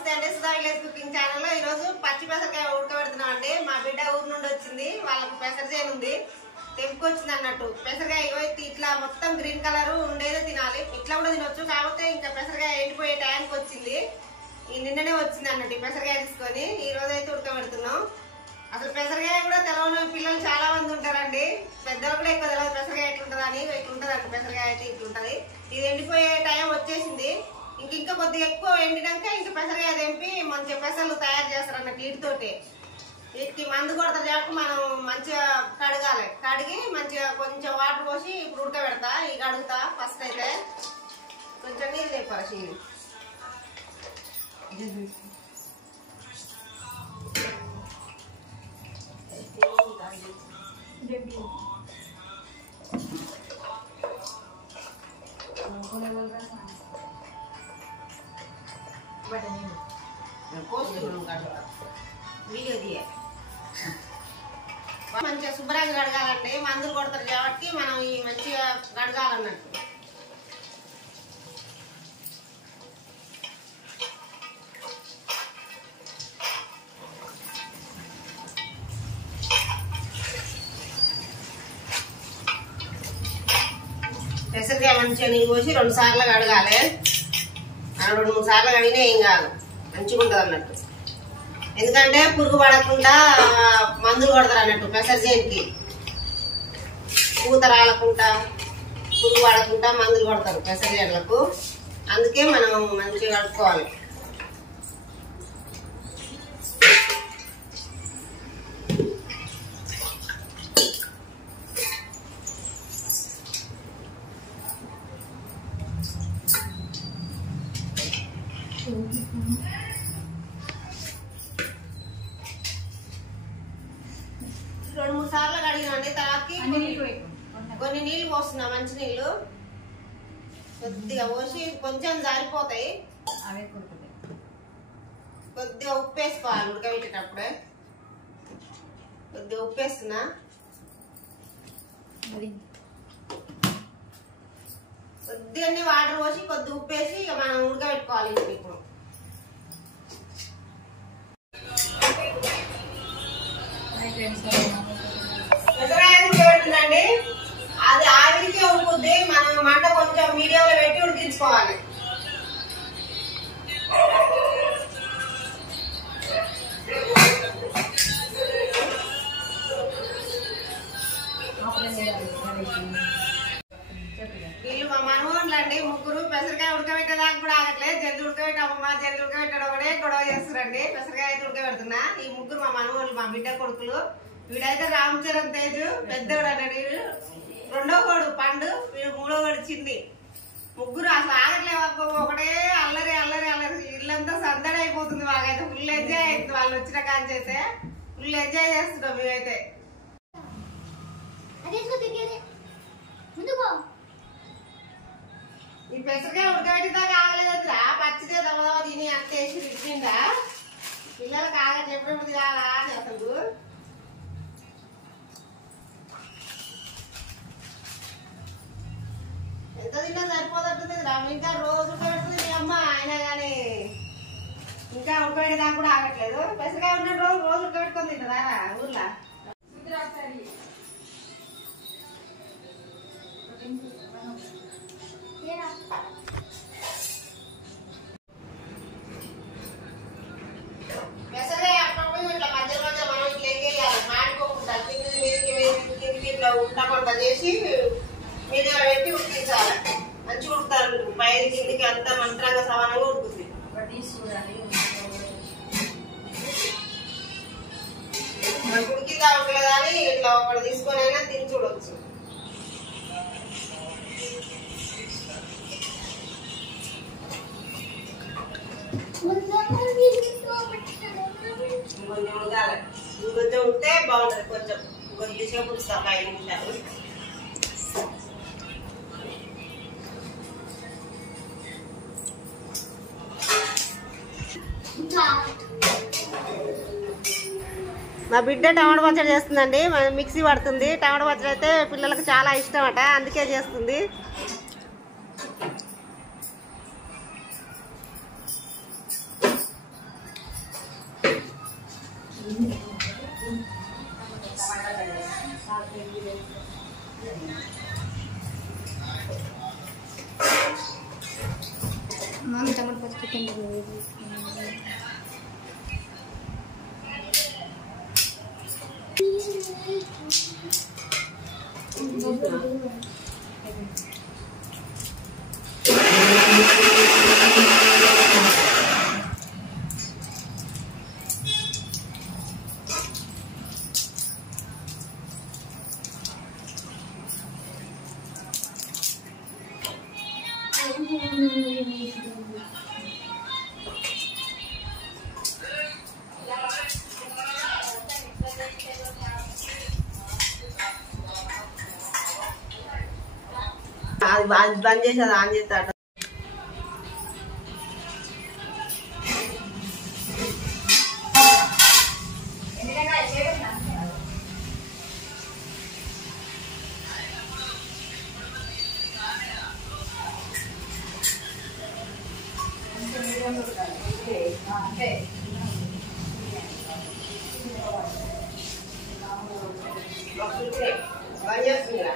నమస్తే అండి, Sudha village cooking channel లో ఈ రోజు పచ్చి పెసరకాయ ఉడకబెడుతున్నాం అండి. మా బిడ్డ ఊరు నుండి వచ్చింది, వాళ్ళకి పెసర చేను ఉంది, తెంపుకొచ్చింది అన్నట్టు. పెసరకాయ ఇట్లా మొత్తం గ్రీన్ కలర్ ఉండేదే తినాలి, ఇట్లా కూడా తినొచ్చు. కాకపోతే ఇంకా పెసరకాయ ఎండిపోయే టైంకి వచ్చింది, ఈ నిన్ననే వచ్చింది అన్నట్టు. ఈ పెసరకాయ తీసుకొని ఈ రోజు అయితే ఉడకబెడుతున్నాం. అసలు పెసరకాయ కూడా తెలవని పిల్లలు చాలా మంది ఉంటారండి, పెద్దలు కూడా ఎక్కువ తెలియదు పెసరకాయ ఎట్లుంటది అని. ఇట్లుంటది అంట పెసరకాయ అయితే, ఇట్లుంటది. ఇది ఎండిపోయే టైం వచ్చేసింది, ఇంకా కొద్దిగా ఎక్కువ ఎండినాక ఇంకా పెసరకాయ తెంపి మంచిగా పెసర్లు తయారు చేస్తారు అన్నట్టు. వీటితోటి వీటికి మందు కొడతారు కాబట్టి మనం మంచిగా కడగాలి. కడిగి మంచిగా కొంచెం వాటర్ పోసి ఇప్పుడు ఉడకబెడతా. ఇక కడుగుతా ఫస్ట్ అయితే కొంచెం నీళ్ళు తెప్పాలి. మంచిగా శుభ్రంగా కడగాలండి, మందులు కొడతారు కాబట్టి మనం ఈ మంచిగా కడగాలన్నట్టు. పెసరకాయ మంచిగా నీళ్ళు పోసి 2 సార్లు కడగాలి. 2-3 సార్లు కడిగినా ఏం కాదు, మంచిగా ఉంటుంది అన్నట్టు. ఎందుకంటే పురుగు పడకుండా మందులు కొడతారు అన్నట్టు పెసర చేనుకి. పూత రాలకుండా పురుగు పడకుండా మందులు కొడతారు పెసర చేనులకు, అందుకే మనం మంచిగా కడుక్కోవాలి. రెండు 3 సార్లు కడిగినండి. తర్వాతకి కొన్ని నీళ్లు పోస్తున్నా, మంచి నీళ్లు కొద్దిగా పోసి కొంచెం జారిపోతాయి. కొద్దిగా ఉప్పు వేసుకోవాలి ఉడకబెట్టేటప్పుడే. కొద్దిగా ఉప్పు వేస్తున్నా, కొద్దిగా వాటర్ పోసి కొద్దిగా ఉప్పు వేసి ఇక మనం ఉడకబెట్టుకోవాలి. ఇప్పుడు ఉడకబెడుతుందండి, అది ఆవిరికే ఉడుకుద్ది. మనం మంట కొంచెం మీడియంలో పెట్టి ఉడికించుకోవాలి. వీళ్ళు మా మనోళ్ళండి, ముగ్గురు పెసరకాయ ఉడకబెట్టేదాకా కూడా ఆగట్లేదు. జల్ది ఉడకబెట్టమ్మా, జల్ది ఉడకబెట్టడం ఒకటే గొడవ చేస్తారండి. పెసరకాయ అయితే ఉడకబెడుతున్నా. ఈ ముగ్గురు మా మనోళ్ళు, మా బిడ్డ కొడుకులు. వీడైతే రామ్ చరణ్ తేజు పెద్దోడు అన్నాడు, రెండో కోడు పండు, వీడు మూడో కోడు చిన్ని. ముగ్గురు అసలు ఆగట్లేవు, ఒకటే అల్లరి అల్లరి అల్లరి. ఇల్లంతా సందడి అయిపోతుంది. మాకైతే ఫుల్ ఎంజాయ్ అవుతుంది. వాళ్ళు వచ్చిన కాంచి అయితే ఫుల్ ఎంజాయ్ చేస్తున్నాం మేమైతే. ఈ పెసరకాయ ఉడకబెట్టిదాకా ఆగలేదా, పచ్చిదే దమదమ తిని అంత వేసి ఇచ్చిందా పిల్లలకు ఆగట్లేదు. ఎప్పుడు కాదా అని అసలు ఎంత తిన్నా సరిపోతుంది. ఇంకా రోజు ఉడకబెడుతుంది మీ అమ్మ, అయినా కానీ ఇంకా ఉడకబెట్టేదాకా కూడా ఆగట్లేదు. పెసరకాయ ఉన్న రోజు ఉడకబెట్టుకొని తింటారా ఊర్లో? పెసరకాయ అప్పుడప్పుడు ఇట్లా మధ్య మధ్య మనం ఇట్లా ఎగ్గేయాలి, మాడిపోకుండా కిందికి ఇట్లా ఉండకుండా చేసి మీడియా పెట్టి ఉడికించాలి. మంచిగా ఉడుకుతారు, పైన కిందికి అంతా మంత్రంగా సమానంగా ఉడుకుతుంది. మనకు ఉడికిందా ఉడకలేదా అని ఇట్లా ఒకటి తీసుకొని అయినా తిని చూడవచ్చు. కొంచెం ఉడకాలి, ఇంకొంచెం ఉడితే బాగుంటుంది. కొద్దిసేపు ఉడుస్తాం, 5 నిమిషాలు. మా బిడ్డ టమాటా పచ్చడి చేస్తుందండి, మిక్సీ పడుతుంది. టమాటా పచ్చడి అయితే పిల్లలకు చాలా ఇష్టం అట, అందుకే చేస్తుంది. మమ్మీ టమాటా పచ్చి అది బంద్ చేసి అది ఆన్ చేస్తాడు. బంద్ చేస్తుందిరా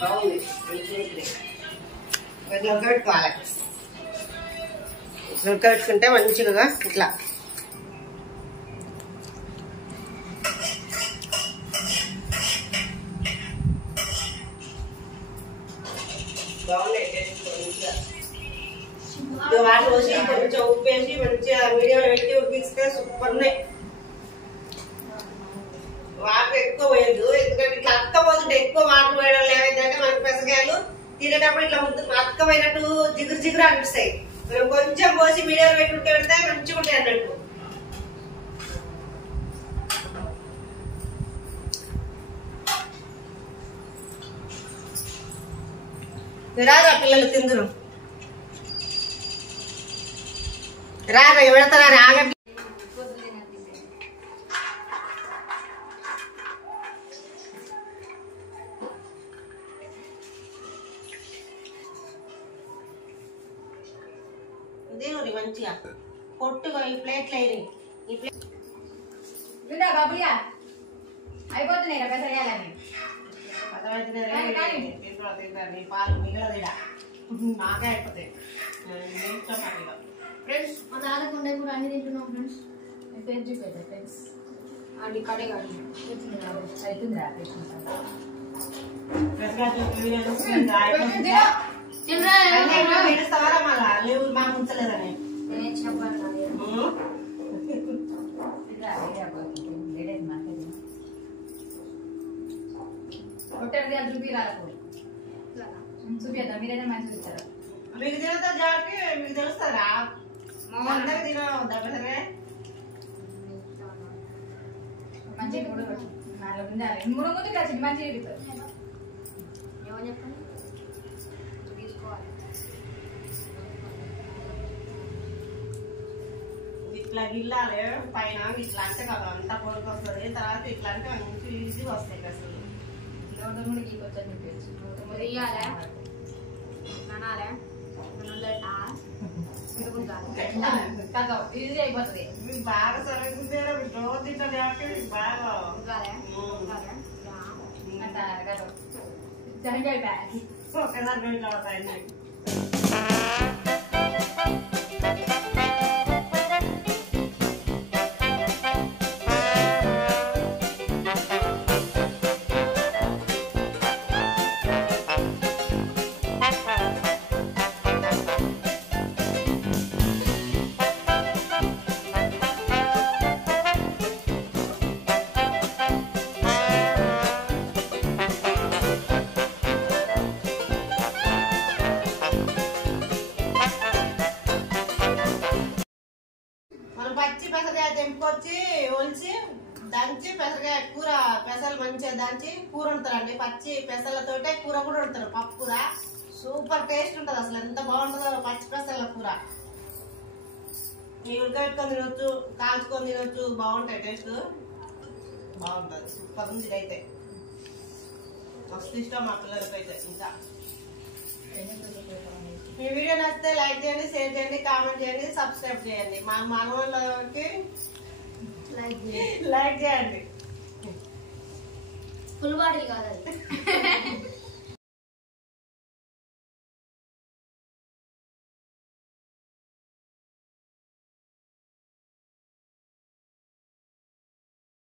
బాగుంది. కొంచెం ఉడకబెట్టుకోవాలి. ఉడకబెట్టుకుంటే మంచిగా ఇట్లా బాగున్నాయి. వాటర్ పోసి కొంచెం ఉప్పు వేసి మంచిగా మీడియంలో పెట్టి ఉడికిస్తే సూపర్ ఉన్నాయి. వాటర్ ఎక్కువ పోయద్దు, ఎందుకంటే ఇట్లా అక్క పోతుంటే ఎక్కువ వాటర్ పోయడం ఏమైందంటే మనకి పెసరకాయలు తినేటప్పుడు ఇట్లా ముద్దు అక్కమైనట్టు జిగురు జిగురు అనిపిస్తాయి. మనం కొంచెం పోసి మీడియం పెట్టి ఉడకబెడితే మంచిగా ఉంటాయి అన్నట్టు. రారా పిల్లలు తిందురు, రారా పెడతారా ఆగ. దీని మంచిగా పొట్టుగా ఈ ప్లేట్లు అయినాయి. ఈ ప్లేట్ బాబుయా అయిపోతున్నాయి పెసరకాయలని. నీ పాలు మిగలదిడా నాకే అయిపోతాయి. ఫ్రెండ్స్ మా తాతకు ఉండే కూడా అన్ని తింటున్నాం ఫ్రెండ్స్. ఫ్రెండ్స్ చూపేదా ఫ్రెండ్స్ అది కడే కాదు అవుతుందా పెడతావారా మళ్ళా లేవు మా ముంచలేదని చూపిద్దాం మీరైనా మంచిగా ఇచ్చారా. మీకు తెలుస్తా జాకి మీకు తెలుస్తారా అందరికి తినవద్దా సరే మంచిగా కూడా మూడు ముందు కలిసి మంచిగా ఏమని చెప్పండి తీసుకోవాలి. ఇట్లా గిల్లాలి పైన ఇట్లా అంటే కదా అంతా పొరకు వస్తుంది. తర్వాత ఇట్లా అంటే మంచి ఈజీగా వస్తాయి అసలు. కూడా గీకొచ్చని చెప్పేసి ఇయ్యాలా నానాలే ఈజీ అయిపోతుంది. మీకు బాగా సరైన రోజు తింటారు కాబట్టి మీకు బాగా ఒకేసారి అవుతాయి. పచ్చి పెసరకాయ తెంపుకొచ్చి ఒలిచి దంచి పెసరకాయ కూర పెసలు మంచిగా దంచి కూర వండుతారండి. పచ్చి పెసలతోటే కూర కూడా వండుతారు. పప్పు కూర సూపర్ టేస్ట్ ఉంటుంది. అసలు ఎంత బాగుంటుందో పచ్చి పెసల కూర. ఈ ఉడకబెట్టుకొని తినొచ్చు, కాల్చుకొని తినొచ్చు, బాగుంటాయి. టేస్ట్ బాగుంటుంది. సూపర్ ఉంది. ఇదైతే మస్తు ఇష్టం మా పిల్లలకి అయితే. ఇంకా మీ వీడియో నచ్చితే లైక్ చేయండి, షేర్ చేయండి, కామెంట్ చేయండి, సబ్స్క్రైబ్ చేయండి. మా మనవాళ్ళకి లైక్ చేయండి. ఫుల్ బాటిల్ కాదు.